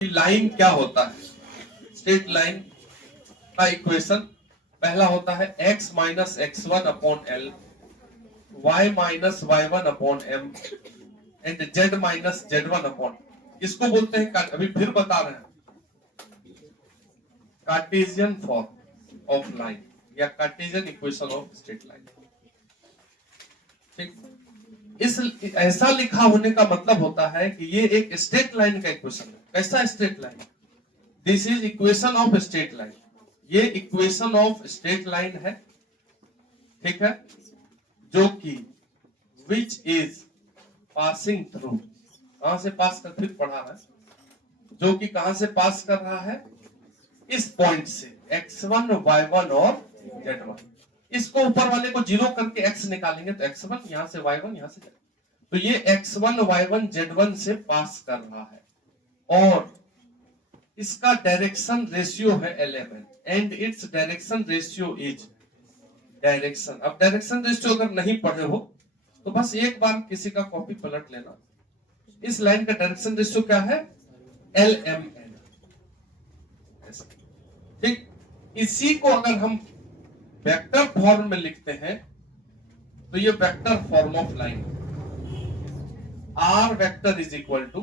Line क्या होता है? स्ट्रेट लाइन का इक्वेशन पहला होता है x minus x1 upon l, y minus y1 upon m and z minus z1 upon. इसको बोलते हैं, अभी फिर बता रहे हैं, कार्टेशियन फॉर्म ऑफ लाइन या Cartesian equation of straight line. ठीक, इस ऐसा लिखा होने का मतलब होता है कि ये एक स्ट्रेट लाइन का इक्वेशन है। कैसा straight line? This is equation of straight line. ये इक्वेशन ऑफ स्ट्रेट लाइन है, ठीक है, जो कि विच इज पासिंग थ्रू, कहां से पास कर, फिर पढ़ा है, जो कि कहां से पास कर रहा है? इस पॉइंट से x1 y1 और z1। इसको ऊपर वाले को जीरो करके x निकालेंगे तो x1 यहां से y1 यहां से z, तो ये x1 y1 z1 से पास कर रहा है और इसका डायरेक्शन रेशियो है LMN and its direction ratio is direction. अब डायरेक्शन रेशियो अगर नहीं पढ़े हो तो बस एक बार किसी का कॉपी पलट लेना। इस लाइन का डायरेक्शन रेशियो क्या है? LMN। ठीक, इसी को अगर हम वेक्टर फॉर्म में लिखते हैं तो ये vector form of line, R vector is equal two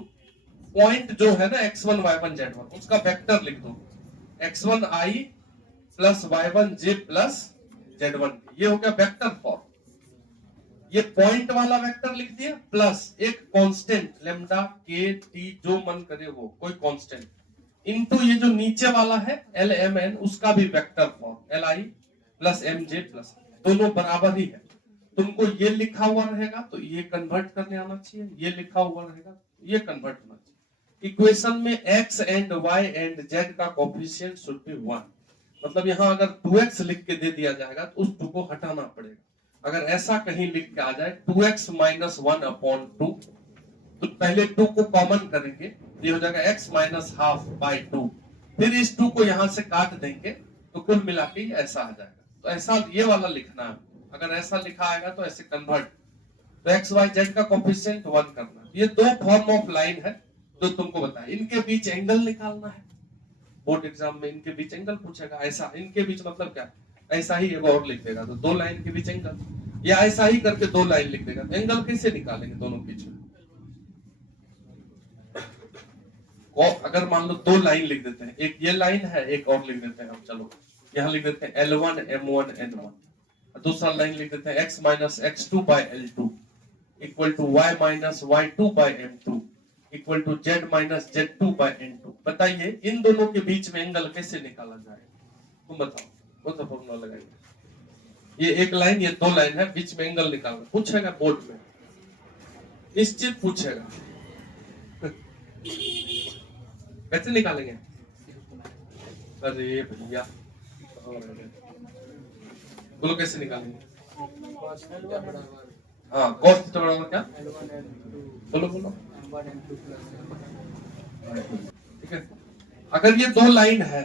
point जो है ना x1 y1 z1, उसका वेक्टर लिख दो x1 i plus y1 j plus z1। ये हो गया वेक्टर फॉर्म। ये पॉइंट वाला वेक्टर लिख दिया प्लस एक कांस्टेंट लैम्डा के टी जो मन करे वो कोई कांस्टेंट इनटू ये जो नीचे वाला है LMN, उसका भी vector form li plus mj plus, दोनों बराबर ही है। तुमको ये लिखा हुआ रहेगा तो ये कन्वर्ट करने आना चाहिए, ये लिखा हुआ रहेगा तो ये कन्वर्ट होना चाहिए। इक्वेशन में x and y and z का कोएफिशिएंट शुड बी 1। मतलब यहां अगर 2x लिख के दे दिया जाएगा तो उस 2 को हटाना पड़ेगा। अगर ऐसा कहीं लिख के आ जाए 2x माइनस 1 अपॉन 2, तो पहले 2 को कॉमन करेंगे, ये हो जाएगा x माइनस हाफ बाई 2, फिर इस 2 को यहां से काट देंगे तो कुल मिला के ऐसा आ जाएगा। तो ऐसा ये वाला लिखना है। अगर ऐसा लिखा आएगा तो ऐसे कन्वर्ट, तो x y z का कोएफिशिएंट 1 करना। ये दो फॉर्म ऑफ लाइन है जो तुमको बताया। इनके बीच एंगल निकालना है, बोर्ड एग्जाम में इनके बीच एंगल पूछेगा। ऐसा इनके बीच मतलब क्या, ऐसा ही एगो और लिख देगा तो दो लाइन के बीच एंगल, या ऐसा ही करके दो लाइन लिख देगा तो एंगल कैसे निकालेंगे दोनों के बीच में? अगर मान लो दो लाइन लिख देते हैं, एक ये लाइन है एक और लिख देते हैं हम, चलो यहां लिख देते हैं L1 M1 N1, दूसरा लाइन लिख देते हैं x minus x2 by L2 equal to y minus y2 by M2 equal to z minus z2 by N2। बताइए इन दोनों के बीच में एंगल कैसे निकाला जाए? तुम बताओ, कौन सा फॉर्मूला लगाएंगे? ये एक लाइन, ये दो लाइन है, बीच में एंगल निकालना पूछेगा बोर्ड में, निश्चित पूछेगा। कैसे निकालेंगे? अरे भैया बोलो कैसे निकालेंगे? हाँ, cos थीटा बराबर क्या? बोलो बोलो। ठीक है, अगर ये दो लाइन है,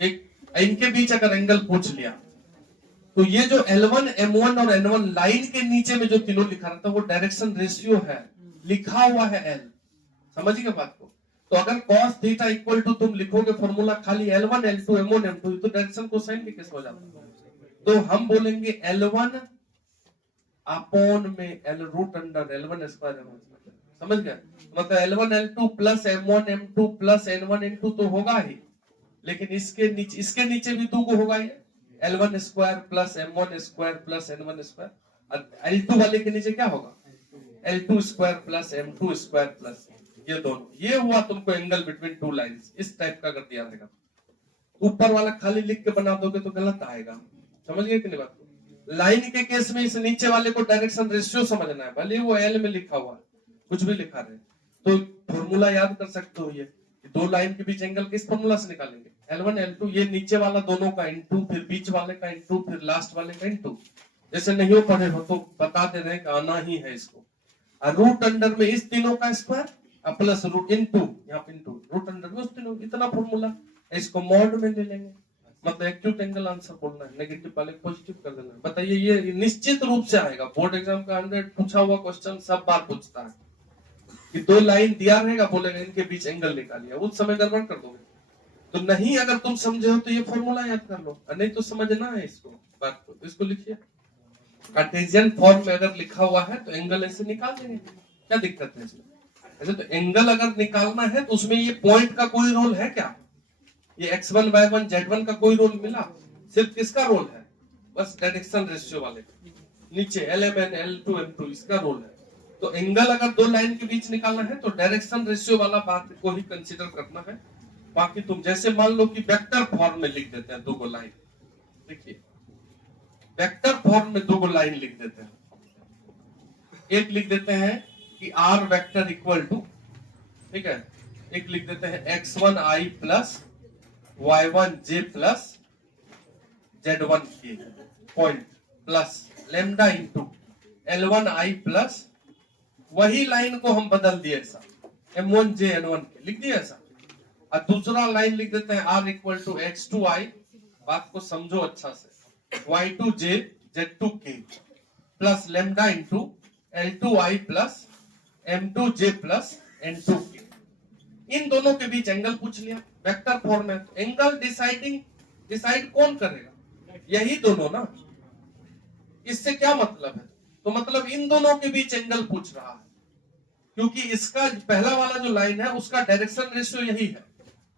एक इनके बीच अगर एंगल पूछ लिया तो ये जो L1 M1 और N1 लाइन के नीचे में जो तीनों लिखा रहता है वो डायरेक्शन रेशियो है, लिखा हुआ है L। समझ गए बात को? तो अगर cos थीटा इक्वल टू तुम लिखोगे फॉर्मूला खाली L1 L2 M1 M2 तो डायरेक्शन कोसाइन के केस हो जाता है। तो हम बोलेंगे L1 अपॉन में L root under L1 square, समझ गए? मतलब L1 L2 plus M1 M2 plus N1 N2 तो होगा ही, लेकिन इसके नीचे भी 2 को होगा ही, L1 square plus M1 square plus N1 square. L2 वाले के नीचे क्या होगा? L2 square plus M2 square plus ये दोनों। ये हुआ तुमको एंगल बिटवीन टू लाइंस। इस टाइप का अगर दिया रहेगा, ऊपर वाला खाली लिख के बना दोगे तो गलत आएगा। समझ गए कि नहीं बात को? लाइन के केस में इस नीचे वाले को डायरेक्शन रेशियो समझना है, भले वो L में लिखा हुआ है, कुछ भी लिखा रहे तो फॉर्मूला याद कर सकते हो। ये दो लाइन के बीच एंगल किस फॉर्मूला से निकालेंगे? L1 L2, ये नीचे वाला दोनों का इनटू, फिर बीच वाले का इनटू, फिर लास्ट वाले का इनटू। जैसे नहीं हो पढ़े हो तो बता दे रहे हैं कि आना ही है इसको। रूट अंडर में इस तीनों का स्क्वायर प्लस रूट इनटू, यहाँ पे इनटू रूट अंडर में उस तीनों, इतना फॉर्मूला। इसको मॉड में ले लेंगे, मतलब एक्यूट एंगल आंसर बोलना है, नेगेटिव वाले पॉजिटिव कर देना है। बताइए ये निश्चित रूप से आएगा, बोर्ड एग्जाम का 100 पूछा हुआ क्वेश्चन सब बार पूछता है। कि दो लाइन दिया रहेगा, बोलेगा इनके बीच एंगल निकालिए, उस समय गड़बड़ कर दोगे। तो नहीं, अगर तुम समझे हो तो ये फॉर्मूला याद कर लो, नहीं तो समझना है इसको बात को, तो इसको लिखिए। कार्टेशियन फॉर्म में अगर लिखा हुआ है तो एंगल ऐसे निकाल देंगे, क्या दिक्कत है इसमें? ऐसे तो एंगल अगर निकालना है तो उसमें ये पॉइंट का कोई रोल है क्या? ये x1 y1 z1 का कोई रोल मिला? सिर्फ किसका रोल है? बस डायरेक्शन रेशियो वाले का। नीचे LMN L2 M2 इसका रोल है। तो एंगल अगर दो लाइन के बीच निकालना है तो डायरेक्शन रेशियो वाला बात को ही कंसीडर करना है। बाकी तुम जैसे मान लो कि वेक्टर फॉर्म में लिख देते हैं दो लाइन, देखिए वेक्टर फॉर्म में दो लाइन लिख देते हैं। एक लिख देते हैं कि r वेक्टर इक्वल टू, ठीक है, एक लिख देते हैं x1i plus y1j plus z1k point plus lambda into l1i plus, वही लाइन को हम बदल दिए ऐसा, m1j n1k लिख दिया ऐसा। और दूसरा लाइन लिख देते हैं r इक्वल टू x2i, बात को समझो अच्छा से, y2j z2k plus lambda into l2i plus m2j plus n2k। इन दोनों के बीच एंगल पूछ लिया, वेक्टर फॉर्म में। तो एंगल डिसाइड कौन करेगा? यही दोनों ना। इससे क्या मतलब है? तो मतलब इन दोनों के बीच एंगल पूछ रहा है, क्योंकि इसका पहला वाला जो लाइन है उसका डायरेक्शन रेशियो यही है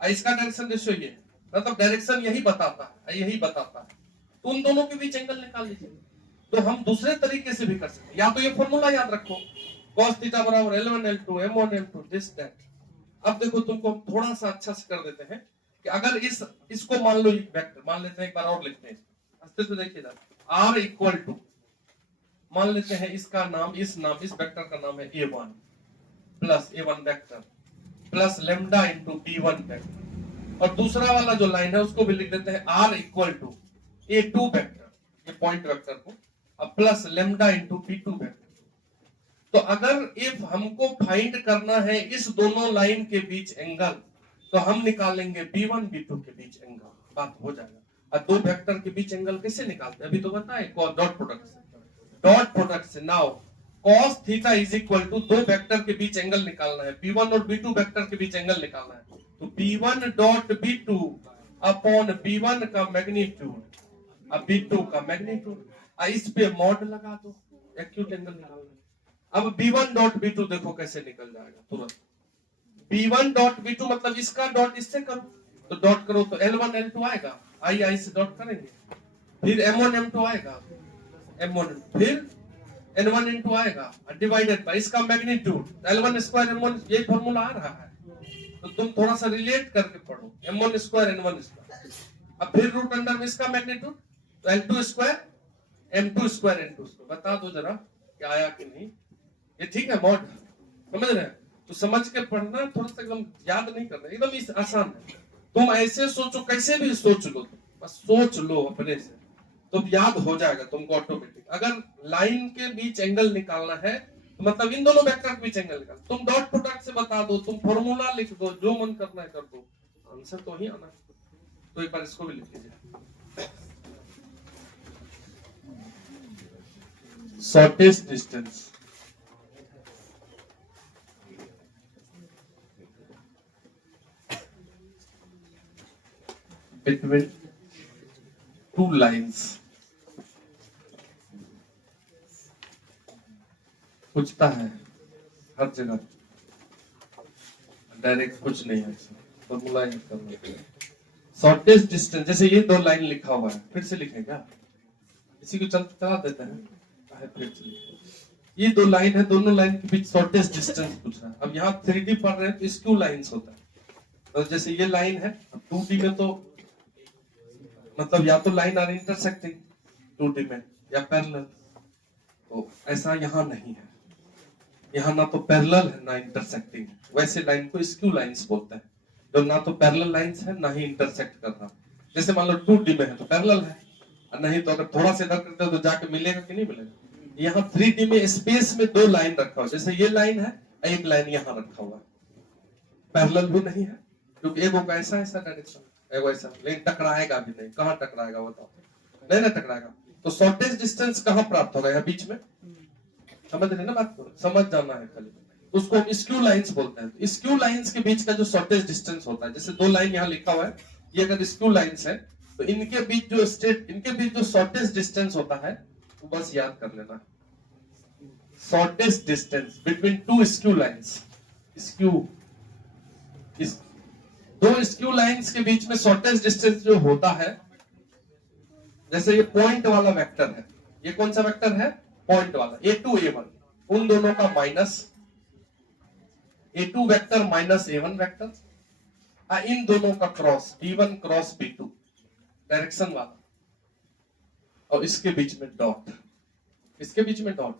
और इसका डायरेक्शन रेशियो ये है, मतलब डायरेक्शन यही बताता है, यही बताता है। तो उन दोनों के बीच एंगल निकाल लीजिए। तो हम दूसरे तरीके से भी कर सकते हैं, या तो ये फॉर्मूला याद रखो, cos थीटा बराबर L1 L2 M1 M2 this that. अब देखो तुमको हम थोड़ा सा अच्छा से कर देते हैं कि अगर इसको मान लो एक वेक्टर मान लेते हैं, एक बार और लिखते हैं अस्तित्व तो देखिए, r इक्वल टू मान लेते हैं इसका नाम, इस वेक्टर का नाम है a1 plus a1 vector plus lambda into b1 vector, और दूसरा वाला जो लाइन है उसको भी लिख देते हैं r equal to a2 vector, ये पॉइंट वेक्टर को, अब plus lambda into b2 vector. तो अगर इफ हमको फाइंड करना है इस दोनों लाइन के बीच एंगल, तो हम निकालेंगे b1 b2 के बीच एंगल, बात हो जाएगा। और दो वेक्टर के बीच एंगल कैसे निकालते हैं अभी तो बताए, डॉट प्रोडक्ट से। डॉट प्रोडक्ट से now cos theta is equal to, दो वेक्टर के बीच एंगल निकालना है, b1 और b2 वेक्टर के बीच एंगल निकालना है, तो b1 dot b2 upon b1 का मैग्नीट्यूड अब b2 का मैग्नीट्यूड, इस पे मॉड लगा दो, एक्यूट एंगल निकालना है। अब b1 डॉट b2 देखो कैसे निकल जाएगा तुरंत। b1 डॉट b2 मतलब इसका डॉट इससे करो, तो डॉट करो तो L1 L2 आएगा, I से डॉट करेंगे, फिर M1 M2 आएगा, M1 फिर N1 N2 आएगा, डिवाइडेड बाय इसका मैग्नीट्यूड L1 स्क्वायर M1, ये फॉर्मूला आ रहा है तो तुम थोड़ा सा रिलेट करके पढ़ो, M1 स्क्वायर N1 स्क्वायर, अब फिर रूट अंडर में इसका मैग्नीट्यूड, तो L2 square M2 square N2 square. बता दो जरा क्या आया कि नहीं, ये ठीक है मॉड, समझ रहे हैं? तो समझ के पढ़ना, थोड़ा सा एकदम याद नहीं करना, एकदम आसान है। तुम ऐसे सोचो, कैसे भी सोच लो, बस सोच लो अपने से, तो याद हो जाएगा तुमको ऑटोमेटिक। अगर लाइन के बीच एंगल निकालना है तो मतलब इन दोनों वेक्टर के बीच एंगल निकाल, तुम डॉट प्रोडक्ट से बता दो, तुम फॉर्मूला लिख दो, जो मन करना है कर दो, आंसर तो ही आना। तो एक बार इसको भी लिख लीजिए, shortest distance between two lines, पूछता है हर जगह, डायरेक्ट कुछ नहीं है, फॉर्मूला यूज करना। शॉर्टेस्ट डिस्टेंस, जैसे ये दो लाइन लिखा हुआ है, फिर से लिखेगा, इसी को चला देते हैं, फिर से ये दो लाइन है, दोनों लाइन के बीच शॉर्टेस्ट डिस्टेंस पूछ रहा है। अब यहाँ 3D पढ़ रहे हैं तो स्क्यू लाइंस होता है, तो जैसे ये लाइन है 2D में, तो मतलब या तो लाइन आर इंटरसेक्टिंग 2D में या पैरेलल, तो ऐसा यहाँ नहीं है, यहाँ ना तो पैरेलल है ना इंटरसेक्टिंग, वैसे लाइन को स्क्यू लाइंस बोलते हैं, जो ना तो पैरेलल लाइंस है ना ही इंटरसेक्ट कर रहा। जैसे मान लो 2D में है तो पैरेलल है, और नहीं तो अगर थोड़ा सा इधर करते हो तो जाके मिलेगा कि नहीं मिलेगा। यहाँ 3D में स्पेस में दो लाइन रखा हुआ, जैसे ये लाइन है, एक लाइन यहाँ रखा हुआ है, पैरेलल भी नहीं है, क्योंकि एक होगा ऐसा डायरेक्शन, एक वैसा, लेकिन टकराएगा भी नहीं, कहाँ टकराएगा बताओ, नहीं ना टकराएगा। तो शॉर्टेस्ट डिस्टेंस कहाँ प्राप्त होगा, यहाँ बीच में, समझ रहे ना बात को, समझ जाना है खाली। उसको हम स्क्यू लाइंस बोलते हैं। स्क्यू लाइंस के बीच का जो शॉर्टेज डिस्टेंस होता है, जैसे दो लाइन यहाँ लिखा हुआ है, ये अगर स्क्यू लाइंस है तो इनके बीच जो शॉर्टेज डिस्टेंस होता है वो बस याद कर लेना। Shortage distance between two skew lines, skew दो स्क्यू लाइंस के बीच में शॉर्टेज डिस्टेंस जो होता है, जैसे ये पॉइंट वाला वेक्टर है, ये कौन सा वेक्टर है? पॉइंट वाला, A2 A1, उन दोनों का minus, A2 vector minus A1 vector, इन दोनों का cross, B1 cross B2 direction वाला, और इसके बीच में डॉट, इसके बीच में डॉट,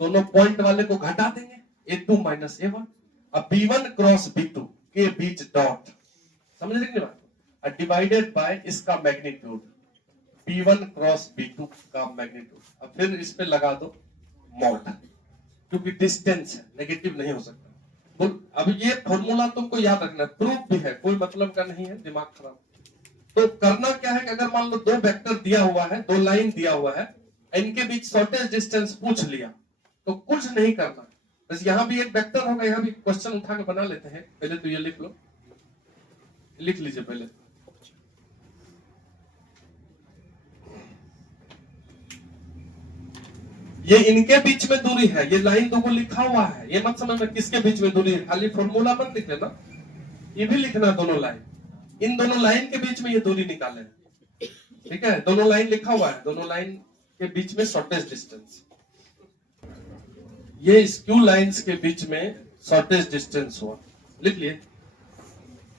दोनों पॉइंट वाले को घटा देंगे, A2 माइनस A1, अब B1 क्रॉस B2 के बीच डॉट, समझ रहे बात? डिवाइडेड बाय इसका मैग्नीट्यूड, B1 क्रॉस B2 का मैग्नीट्यूड, अब फिर इस पे लगा दो मॉड, क्योंकि डिस्टेंस है, नेगेटिव नहीं हो सकता। अब ये फॉर्मूला तुमको याद रखना, प्रूफ भी है, कोई मतलब का नहीं है, दिमाग खराब। तो करना क्या है कि अगर मान लो दो वेक्टर दिया हुआ है, दो लाइन दिया हुआ है, इनके बीच शॉर्टेज डिस्टेंस पूछ लिया, तो कुछ नहीं करना, बस यहां भी एक वेक्टर होगा, यहां भी क्वेश्चन उठा के बना लेते हैं। पहले तो ये लिख लो, लिख लीजिए पहले, ये इनके बीच में दूरी है, ये लाइन दो को लिखा हुआ है, ये मत समझना किसके बीच में दूरी है, खाली फॉर्मूला मत लिख लेना, ये भी लिखना दोनों लाइन, इन दोनों लाइन के बीच में ये दूरी निकाले, ठीक है? दोनों लाइन लिखा हुआ है, दोनों लाइन के बीच में शॉर्टेज डिस्टेंस, ये स्क्यू लाइंस के बीच में शॉर्टेज डिस्टेंस हुआ, लिख लिए।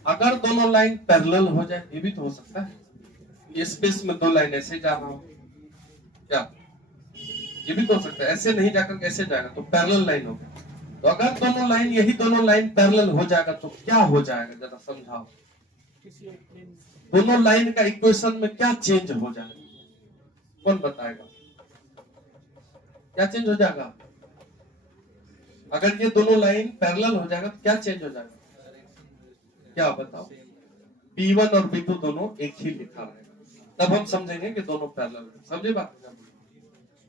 अगर दोनों लाइन पैरेलल हो जाए, ये भी तो हो सकता है, ये स्पेस में दो लाइन ऐसे जा रहा हो, क्या ये भी तो हो सकता है, ऐसे नहीं जाकर कैसे जाएगा, तो पैरेलल लाइन हो गया। तो अगर दोनों लाइन, यही दोनों लाइन पैरेलल हो जाएगा तो क्या हो जाएगा, जरा समझाओ। दोनों लाइन का इक्वेशन में क्या चेंज हो जाएगा, कौन बताएगा? क्या चेंज हो जाएगा? अगर ये दोनों लाइन पैरेलल हो जाएगा तो क्या चेंज हो जाएगा, क्या बताओ? P1 और P2 दोनों एक ही लिखा रहेगा, तब हम समझेंगे कि दोनों पैरेलल है। समझे बात?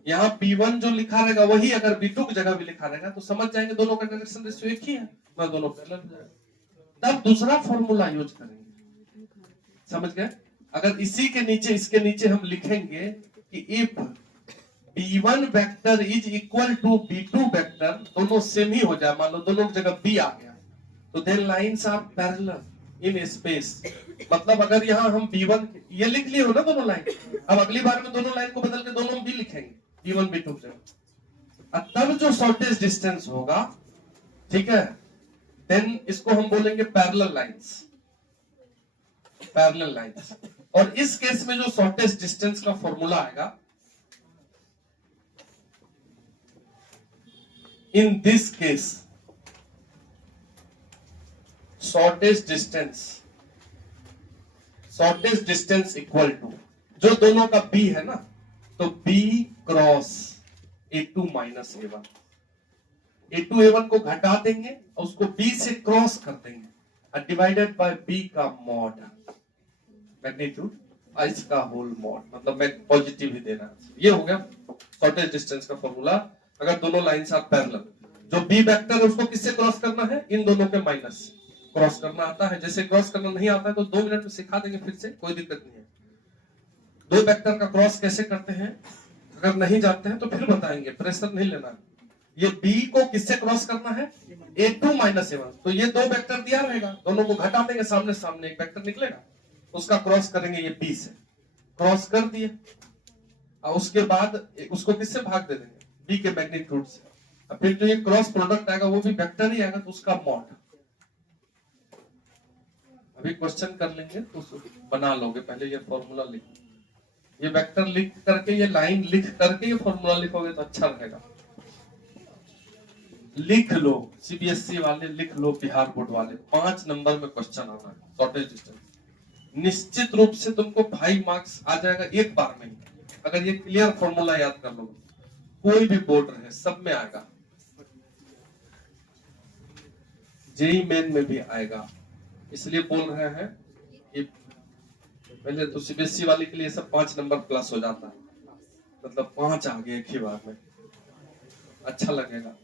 यहाँ P1 जो लिखा रहेगा वही अगर B2 की जगह भी लिखा रहेगा तो समझ जाएंगे दोनों का डायरेक्शन रेशियो एक ही है, ना दोनों पैरेलल हो जाएगा। तब दूसरा फॉर्मूला यूज करेंगे, समझ गए? अगर इसी के नीचे, इसके नीचे हम लिखेंगे कि if B1 vector is equal to B2 vector, दोनों सेम ही हो जाए, मान लो दोनों की जगह B आ गया, तो then lines are parallel in space. मतलब अगर यहाँ हम B1 ये लिख लिए हो ना दोनों लाइन, अब अगली बार में दोनों लाइन को बदल के दोनों B लिखेंगे, B1 B2 से, तब जो शॉर्टेज डिस्टेंस होगा, ठीक है, देन इसको हम बोलेंगे पैरेलल लाइंस, पैरेलल लाइंस। और इस केस में जो शॉर्टेज डिस्टेंस का फॉर्मूला आएगा, in this case shortest distance equal to, जो दोनों का B है ना, तो B cross A2 minus A1, A2 A1 को घटा देंगे और उसको B से क्रॉस कर देंगे, डिवाइडेड बाय B का मॉड, मैग्नीट्यूड, इसका होल मॉड, मतलब मैं पॉजिटिव ही देना। ये हो गया शॉर्टेज डिस्टेंस का फॉर्मूला। अगर दोनों लाइंस आर पैरेलल, जो B वेक्टर है उसको किससे क्रॉस करना है? इन दोनों के माइनस क्रॉस करना आता है। जैसे क्रॉस करना नहीं आता है तो 2 मिनट में सिखा देंगे फिर से, कोई दिक्कत नहीं है। दो वेक्टर का क्रॉस कैसे करते हैं, अगर नहीं जानते हैं तो फिर बताएंगे, प्रेशर नहीं लेना। ये B को किससे क्रॉस करना है? A2 minus A1। तो ये दो वेक्टर दिया रहेगा, दोनों को घटा देंगे, सामने सामने एक वेक्टर निकलेगा, उसका क्रॉस करेंगे ये B से, क्रॉस कर दिए, और उसके बाद उसको किससे भाग दे देंगे? B के मैग्नीट्यूड से। अब फिर जो ये क्रॉस प्रोडक्ट आएगा वो भी वेक्टर ही आएगा, तो उसका मॉड। अभी क्वेश्चन कर लेंगे तो बना लोगे, पहले ये फॉर्मूला लिख, ये वेक्टर लिख करके, ये लाइन लिख करके ये फॉर्मूला लिखोगे तो अच्छा रहेगा। लिख लो, CBSE वाले लिख लो, बिहार बोर्ड वाले, 5 नंबर में क्वेश्चन आना है शॉर्टेज डिस्टेंस, निश्चित रूप से तुमको 5 मार्क्स आ जाएगा एक बार में, अगर ये क्लियर फॉर्मूला याद कर लो। कोई भी बोर्ड रहे सब में आएगा, जेई मेन में भी आएगा, इसलिए बोल रहे हैं कि पहले तो CBSE वाले के लिए सब 5 नंबर प्लस हो जाता है, मतलब 5 आ गए एक ही बार में, अच्छा लगेगा।